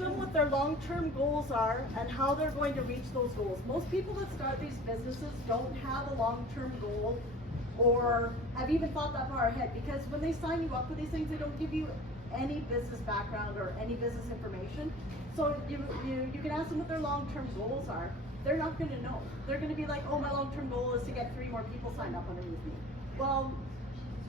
them what their long-term goals are and how they're going to reach those goals. Most people that start these businesses don't have a long-term goal or have even thought that far ahead, because when they sign you up for these things, they don't give you any business background or any business information. So you can ask them what their long-term goals are. They're not going to know. They're going to be like, oh, my long-term goal is to get 3 more people signed up underneath me. Well,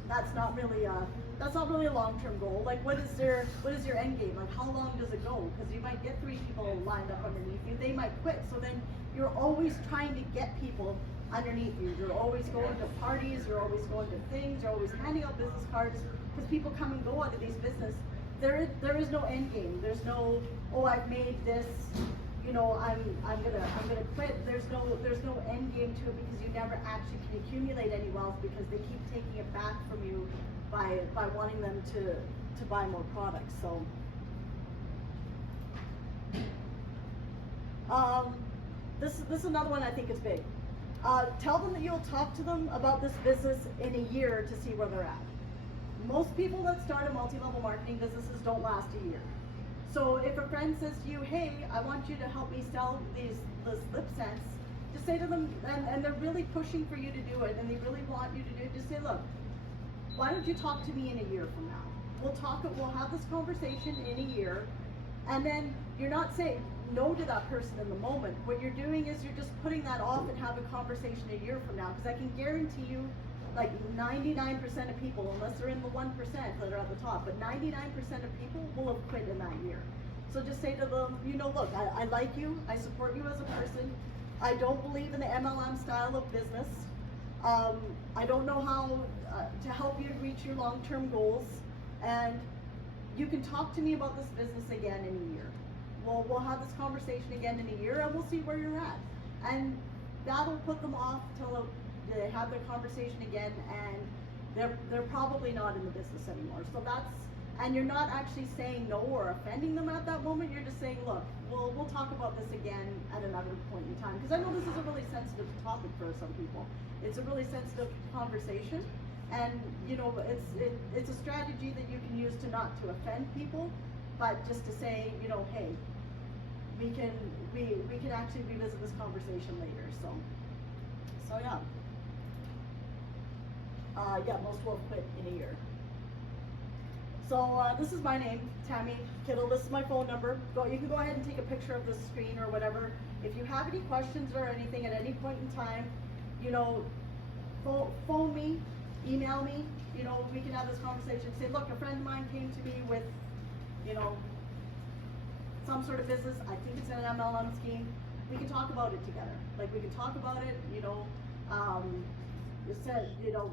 that's not really a long-term goal. Like, what is your end game? Like, how long does it go? Because you might get 3 people lined up underneath you. They might quit. So then you're always trying to get people underneath you. You're always going to parties. You're always going to things. You're always handing out business cards, because people come and go out of these business. There is no end game. There's no, oh, I've made this, you know, I'm gonna quit. There's no end game to it, because you never actually can accumulate any wealth, because they keep taking it back from you by wanting them to buy more products. So this is another one I think is big. Tell them that you'll talk to them about this business in a year to see where they're at. Most people that start a multi-level marketing businesses don't last a year. So if a friend says to you, hey, I want you to help me sell this lip sense, just say to them, and they're really pushing for you to do it, and they really want you to do it, just say, look, why don't you talk to me in a year from now? We'll have this conversation in a year, and then you're not saying no to that person in the moment. What you're doing is you're just putting that off and have a conversation a year from now, because I can guarantee you, like 99% of people, unless they're in the 1% that are at the top, but 99% of people will have quit in that year. So just say to them, you know, look, I like you, I support you as a person, I don't believe in the MLM style of business, I don't know how to help you reach your long-term goals, and you can talk to me about this business again in a year. We'll have this conversation again in a year, and we'll see where you're at. And that'll put them off till they have their conversation again, and they're probably not in the business anymore. So and you're not actually saying no or offending them at that moment. You're just saying, look, we'll talk about this again at another point in time, because I know this is a really sensitive topic for some people. It's a really sensitive conversation, and you know, it's a strategy that you can use to not to offend people, but just to say, you know, hey, we can actually revisit this conversation later. So yeah. Yeah, most will quit in a year. So this is my name, Tammy Kittle. This is my phone number. You can go ahead and take a picture of the screen or whatever. If you have any questions or anything at any point in time, you know, phone me, email me. You know, we can have this conversation. Say, look, a friend of mine came to me with, you know, some sort of business. I think it's an MLM scheme. We can talk about it together. Like, we can talk about it. You know, you said, you know,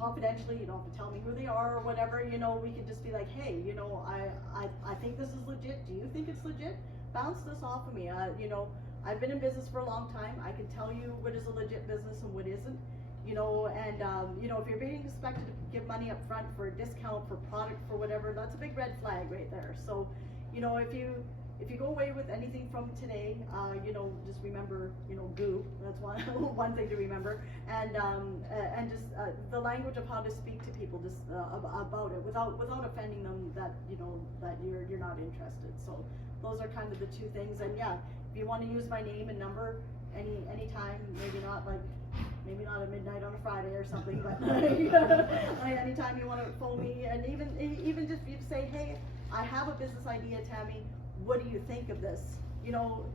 confidentially, you don't have to tell me who they are or whatever, you know, we could just be like, hey, you know, I think this is legit. Do you think it's legit? Bounce this off of me. You know, I've been in business for a long time. I can tell you what is a legit business and what isn't, you know, and, you know, if you're being expected to give money up front for a discount, for product, for whatever, that's a big red flag right there. So, you know, if you go away with anything from today, you know, just remember, you know, GOO. That's one thing to remember, and just the language of how to speak to people, just about it, without offending them, that you know that you're not interested. So those are kind of the 2 things. And yeah, if you want to use my name and number anytime, maybe not at midnight on a Friday or something, but anytime you want to phone me, and even just you say, hey, I have a business idea, Tammy. What do you think of this? You know,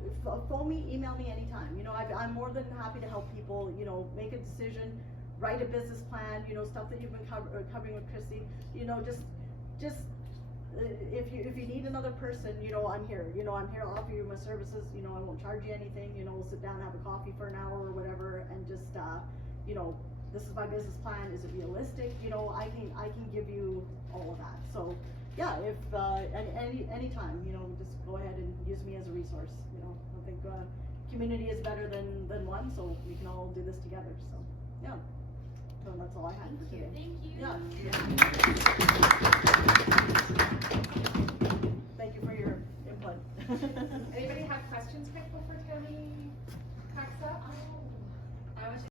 phone me, email me anytime. You know, I'm more than happy to help people, you know, make a decision, write a business plan, you know, stuff that you've been covering with Christy. You know, just if you need another person, you know, I'm here. You know, I'm here to offer you my services. You know, I won't charge you anything. You know, we'll sit down and have a coffee for an hour or whatever, and just, you know, this is my business plan. Is it realistic? You know, I can give you all of that. So yeah, if anytime, you know, just go ahead and use me as a resource. You know, I think community is better than one, so we can all do this together. So yeah, so that's all I had for today. Thank you. Yeah. Thank you for your input. Anybody have questions quick before Tammy packs up? I was